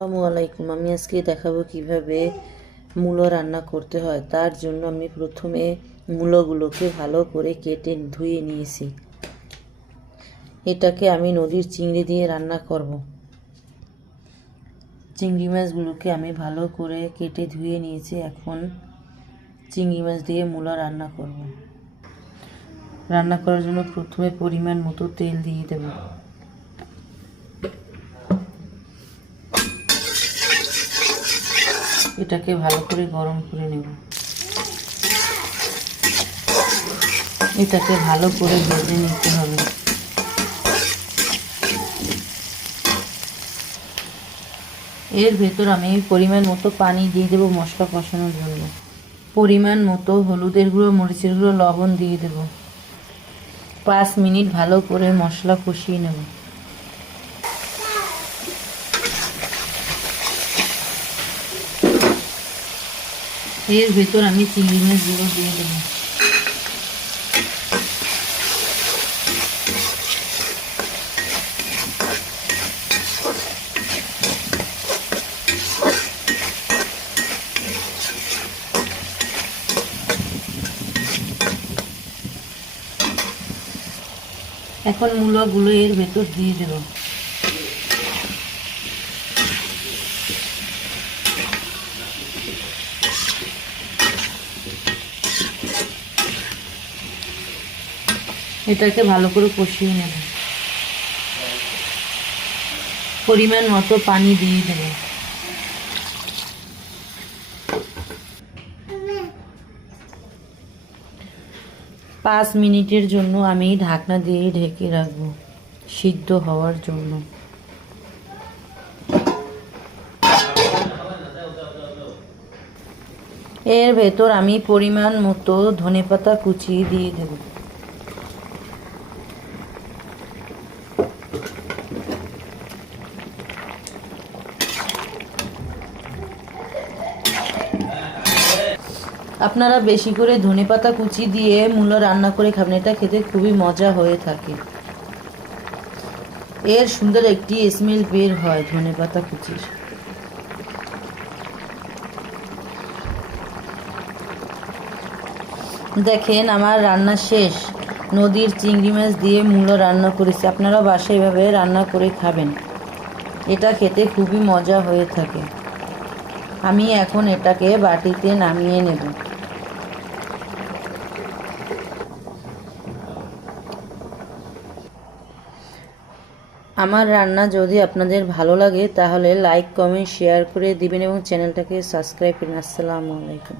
আসসালামু আলাইকুম, আমি আজকে দেখাবো কীভাবে মূলো রান্না করতে হয়। তার জন্য আমি প্রথমে মূলোগুলোকে ভালো করে কেটে ধুয়ে নিয়েছি। এটাকে আমি নদীর চিংড়ি দিয়ে রান্না করব। চিংড়ি মাছগুলোকে আমি ভালো করে কেটে ধুয়ে নিয়েছি। এখন চিংড়ি মাছ দিয়ে মূলা রান্না করব। রান্না করার জন্য প্রথমে পরিমাণ মতো তেল দিয়ে দেবো। এটাকে ভালো করে গরম করে নেব। এটাকে ভালো করে ভেজে নিতে হবে। এর ভেতর আমি পরিমাণ মতো পানি দিয়ে দেবো মশলা কষানোর জন্য। পরিমাণ মতো হলুদের গুঁড়ো, মরিচের গুঁড়ো, লবণ দিয়ে দেব। পাঁচ মিনিট ভালো করে মশলা কষিয়ে নেব। এর ভেতর আমি চিংড়ি মাছগুলো দিয়ে দেবো। এখন মূলগুলো এর ভেতর দিয়ে দেবো। এটাকে ভালো করে কষিয়ে নেব। পরিমাণ মতো পানি দিয়ে দেব। পাঁচ মিনিটের জন্য আমি ঢাকনা দিয়ে ঢেকে রাখব, সিদ্ধ হওয়ার জন্য। এর ভেতর আমি পরিমাণ মতো ধনেপাতা কুচিয়ে দিয়ে দেবো। আপনারা বেশি করে ধনেপাতা কুচি দিয়ে মূলো রান্না করে খাবেন, এটা খেতে খুবই মজা হয়ে থাকে। এর সুন্দর একটি স্মেল বের হয় ধনেপাতা কুচির। দেখেন, আমার রান্না শেষ। নদীর চিংড়ি মাছ দিয়ে মূলো রান্না করেছি। আপনারা বাসায় এভাবে রান্না করে খাবেন। এটা খেতে খুবই মজা হয়ে থাকে। আমি এখন এটাকে বাটিতে নামিয়ে নেব। আমার রান্না যদি আপনাদের ভালো লাগে, তাহলে লাইক কমেন্ট শেয়ার করে দিবেন এবং চ্যানেলটাকে সাবস্ক্রাইব করুন। আসসালামু আলাইকুম।